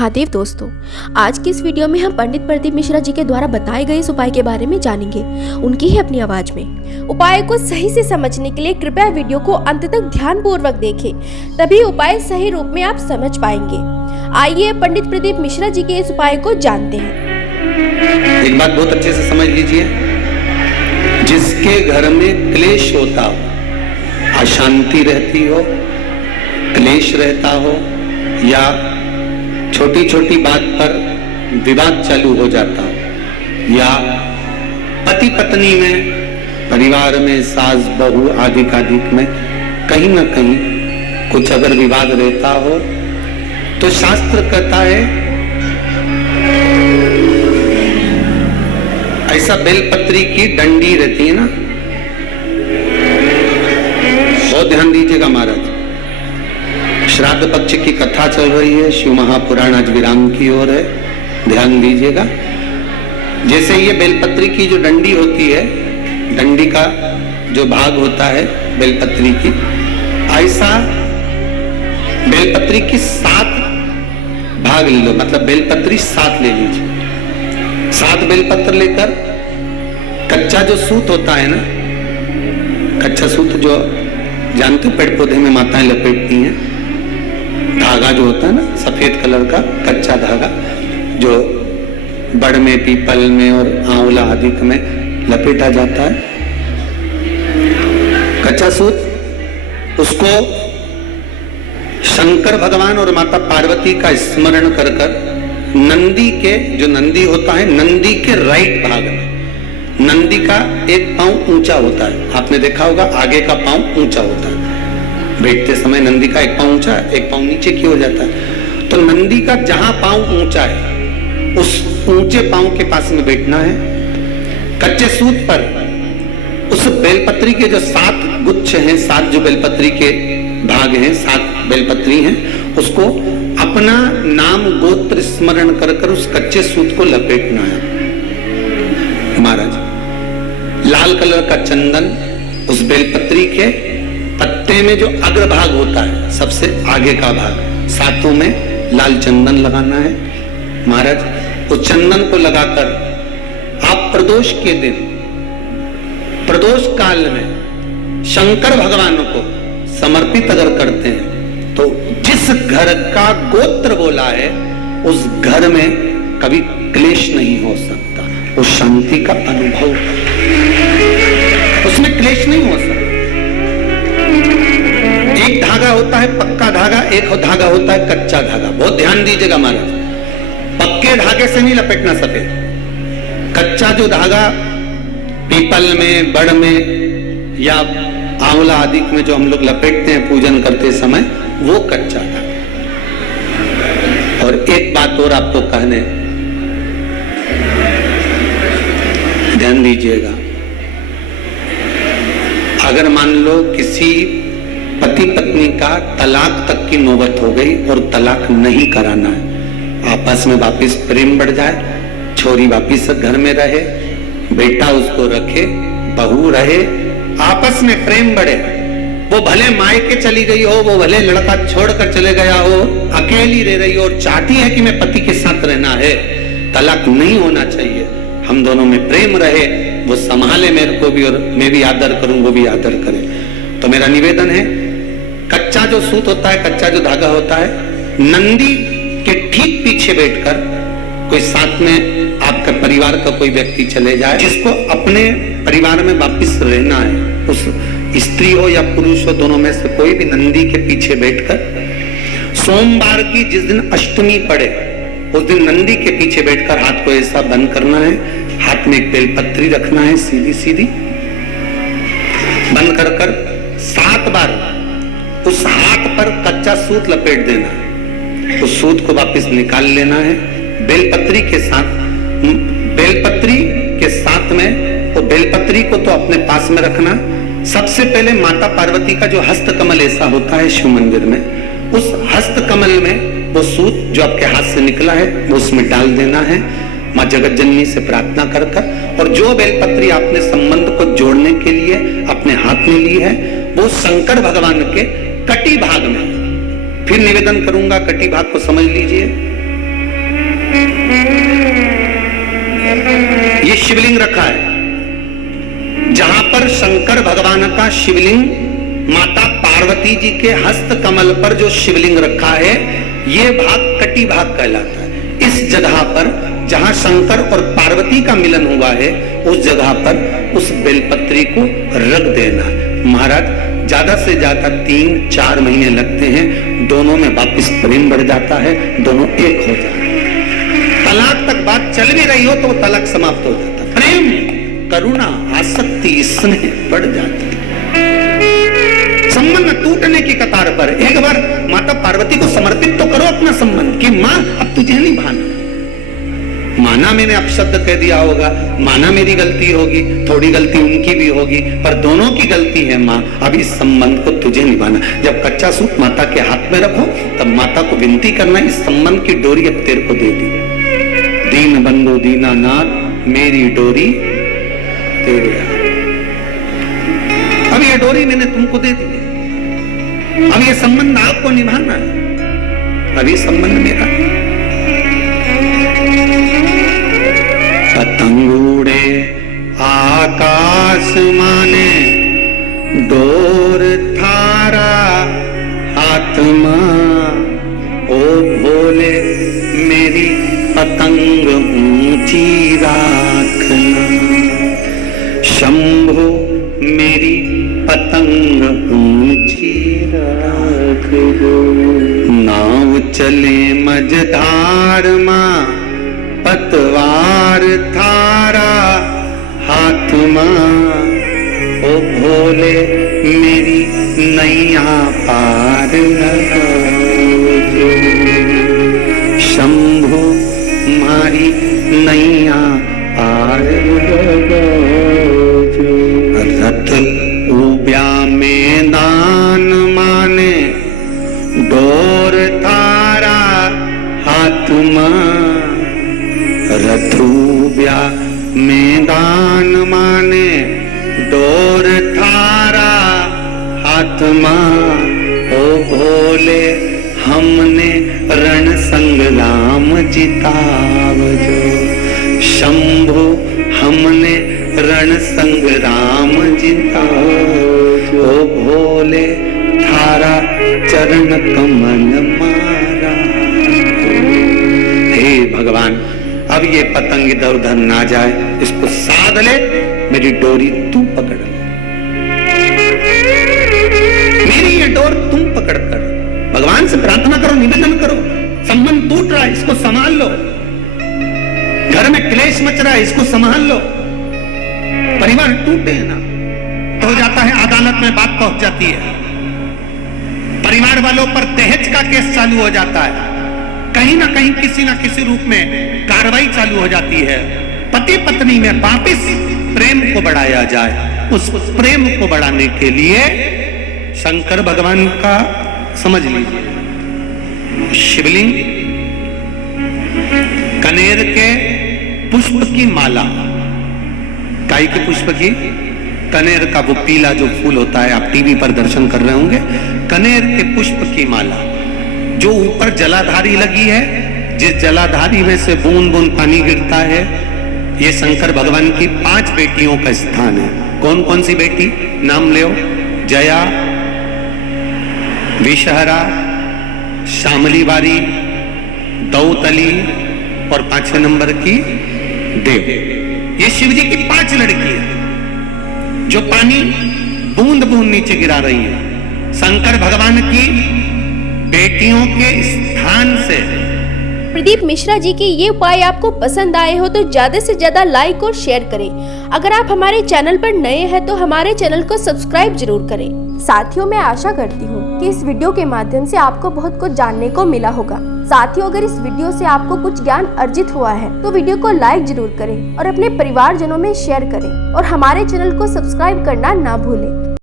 महादेव दोस्तों, आज की इस वीडियो में हम पंडित प्रदीप मिश्रा जी के द्वारा बताए गए इस उपाय के बारे में जानेंगे, उनकी ही अपनी आवाज में। उपाय को सही से समझने के लिए कृपया वीडियो को अंत तक ध्यानपूर्वक देखें, तभी उपाय सही रूप में आप समझ पाएंगे। आइए पंडित प्रदीप मिश्रा जी के इस उपाय को जानते हैं। एक बात बहुत अच्छे से समझ लीजिए, जिसके घर में क्लेश होता हो, अशांति रहती हो, क्लेश रहता हो या छोटी छोटी बात पर विवाद चालू हो जाता हो, या पति पत्नी में, परिवार में, सास बहू आदि में कहीं ना कहीं कुछ अगर विवाद रहता हो, तो शास्त्र कहता है ऐसा बेलपत्री की डंडी रहती है ना, बहुत ध्यान दीजिएगा महाराज। श्राद्ध पक्ष की कथा चल रही है, शिव महापुराण आज विराम की ओर है, ध्यान दीजिएगा। जैसे ये बेलपत्री की जो डंडी होती है, डंडी का जो भाग होता है बेलपत्री की, ऐसा बेलपत्री की 7 भाग ले लो, मतलब बेलपत्री 7 ले लीजिए। 7 बेलपत्र लेकर कच्चा जो सूत होता है ना, कच्चा सूत जो जानते हो पेड़ पौधे में माताएं लपेटती हैं, धागा जो होता है ना सफेद कलर का कच्चा धागा, जो बड़ में, पीपल में और आंवला आदि में लपेटा जाता है, कच्चा सूत, उसको शंकर भगवान और माता पार्वती का स्मरण कर कर नंदी के, जो नंदी होता है, नंदी के राइट भाग में, नंदी का एक पांव ऊंचा होता है, आपने देखा होगा आगे का पांव ऊंचा होता है, बैठते समय नंदी का एक पांव ऊंचा, एक पांव नीचे की हो जाता है। तो नंदी का जहां पांव ऊंचा है, उस ऊंचे पांव के पास में बैठना है। कच्चे सूत पर उस बेलपत्री के जो 7 गुच्छ हैं, 7 जो बेलपत्री के भाग हैं, 7 बेलपत्री हैं, उसको अपना नाम गोत्र स्मरण कर कर उस कच्चे सूत को लपेटना है महाराज। लाल कलर का चंदन उस बेलपत्री के पत्ते में जो अग्रभाग होता है, सबसे आगे का भाग, 7 में लाल चंदन लगाना है महाराज। उस चंदन को लगाकर आप प्रदोष के दिन, प्रदोष काल में शंकर भगवान को समर्पित अगर करते हैं, तो जिस घर का गोत्र बोला है उस घर में कभी क्लेश नहीं हो सकता, उस शांति का अनुभव, उसमें क्लेश नहीं हो सकता। एक धागा होता है पक्का धागा, एक धागा होता है कच्चा धागा, बहुत ध्यान दीजिएगा महाराज। पक्के धागे से नहीं लपेटना सफेद, कच्चा जो धागा पीपल में, बड़ में या आंवला आदि में जो हम लोग लपेटते हैं पूजन करते समय, वो कच्चा धागा। और एक बात और आपको कहने, ध्यान दीजिएगा, अगर मान लो किसी पति पत्नी का तलाक तक की नौबत हो गई और तलाक नहीं कराना है, आपस में वापिस प्रेम बढ़ जाए, छोरी वापिस घर में रहे, बेटा उसको रखे, बहू रहे, आपस में प्रेम बढ़े, वो भले मायके चली गई हो, वो भले लड़का छोड़कर चले गया हो, अकेली रह रही हो और चाहती है कि मैं पति के साथ रहना है, तलाक नहीं होना चाहिए, हम दोनों में प्रेम रहे, वो संभाले मेरे को भी और मैं भी आदर करूं, वो भी आदर करे। तो मेरा निवेदन है, कच्चा जो सूत होता है, कच्चा जो धागा होता है, नंदी के ठीक पीछे बैठकर कोई साथ में आपका परिवार का कोई व्यक्ति चले जाए, जिसको अपने परिवार में वापिस रहना है, उस स्त्री हो या पुरुष हो, दोनों में से कोई भी नंदी के पीछे बैठकर सोमवार की जिस दिन अष्टमी पड़े उस दिन नंदी के पीछे बैठकर हाथ को ऐसा बंद करना है, हाथ में एक बेलपत्री रखना है, सीधी सीधी बंद कर कर 7 बार उस हाथ पर कच्चा सूत लपेट देना है, उस सूत को वापस निकाल लेना है, बेलपत्री के साथ, बेलपत्री के साथ में, तो बेलपत्री को तो अपने पास में रखना। सबसे पहले माता पार्वती का जो हस्त कमल ऐसा होता है शिव मंदिर में, उस हस्त कमल में वो सूत जो आपके हाथ से निकला है वो उसमें डाल देना है, माँ जगत जननी से प्रार्थना कर कर, और जो बेलपत्री आपने संबंध को जोड़ने के लिए अपने हाथ में ली है, वो शंकर भगवान के कटी भाग में, फिर निवेदन करूंगा, कटी भाग को समझ लीजिए, ये शिवलिंग रखा है, जहां पर शंकर भगवान का शिवलिंग, माता पार्वती जी के हस्त कमल पर जो शिवलिंग रखा है, ये भाग कटी भाग कहलाता है। इस जगह पर जहां शंकर और पार्वती का मिलन हुआ है, उस जगह पर उस बेलपत्री को रख देना। महाराज ज्यादा से ज्यादा 3-4 महीने लगते हैं, दोनों में वापिस प्रेम बढ़ जाता है, दोनों एक हो जाते हैं। तलाक तक बात चल भी रही हो तो तलाक समाप्त हो जाता है। प्रेम, करुणा, आसक्ति, स्नेह बढ़ जाती है। संबंध टूटने की कतार पर एक बार माता पार्वती को समर्पित तो करो अपना संबंध कि मां अब तुझे नहीं भाना। माना मैंने अपशब्द कह दिया होगा, माना मेरी गलती होगी, थोड़ी गलती उनकी भी होगी, पर दोनों की गलती है मां, अब इस संबंध को तुझे निभाना। जब कच्चा सूत माता के हाथ में रखो तब माता को विनती करना, इस संबंध की डोरी अब तेरे को दे दी। दीन बंधु दीनानाथ मेरी डोरी तेरे हाथ। अब ये डोरी मैंने तुमको दे दी, अब ये संबंध आपको निभाना है। अब ये संबंध मेरा है। पतंग उड़े आकाश माने, डोर थारा हाथ मां, ओ भोले मेरी पतंग ऊंची राखना। शंभो मेरी पतंग ऊंची राख दो। नाव चले मझधार मां, पतवार थारा हाथ मां, ओ भोले मेरी नैया पार लगाओ। शंभो मारी नैया पार लगाओ। रथ उब्या मैदान माने, डोर थारा हाथ मां। रथुब्या मैदान माने, डोर थारा हाथ मां। ओ भोले हमने रण संग्राम जितावजो। शंभो हमने रण संग्राम जितावजो। ओ भोले थारा चरण कमल मारा। हे भगवान, अब ये पतंग इधर उधर ना जाए, इसको साध ले, मेरी डोरी तू पकड़ ले। मेरी ये डोर तुम पकड़ कर भगवान से प्रार्थना करो, निवेदन करो। संबंध टूट रहा है, इसको संभाल लो। घर में क्लेश मच रहा है, इसको संभाल लो। परिवार टूटे ना तो हो जाता है, अदालत में बात पहुंच जाती है, परिवार वालों पर दहेज का केस चालू हो जाता है, कहीं ना कहीं किसी ना किसी रूप में कार्रवाई चालू हो जाती है। पति पत्नी में वापिस प्रेम को बढ़ाया जाए। उस प्रेम को बढ़ाने के लिए शंकर भगवान का समझ लीजिए, शिवलिंग, कनेर के पुष्प की माला। काई के पुष्प की? कनेर का वो पीला जो फूल होता है, आप टीवी पर दर्शन कर रहे होंगे। कनेर के पुष्प की माला जो ऊपर जलाधारी लगी है, जिस जलाधारी में से बूंद बूंद पानी गिरता है, ये शंकर भगवान की 5 बेटियों का स्थान है। कौन कौन सी बेटी? नाम ले, जया, विषहरा, श्यामली बारी, दौतली और 5वें नंबर की देव। ये शिव जी की 5 लड़की है जो पानी बूंद बूंद नीचे गिरा रही है। शंकर भगवान की बेटियों के स्थान से। प्रदीप मिश्रा जी के ये उपाय आपको पसंद आए हो तो ज्यादा से ज्यादा लाइक और शेयर करें। अगर आप हमारे चैनल पर नए हैं तो हमारे चैनल को सब्सक्राइब जरूर करें। साथियों, मैं आशा करती हूँ कि इस वीडियो के माध्यम से आपको बहुत कुछ जानने को मिला होगा। साथियों, अगर इस वीडियो से आपको कुछ ज्ञान अर्जित हुआ है तो वीडियो को लाइक जरूर करें और अपने परिवारजनों में शेयर करें और हमारे चैनल को सब्सक्राइब करना ना भूलें।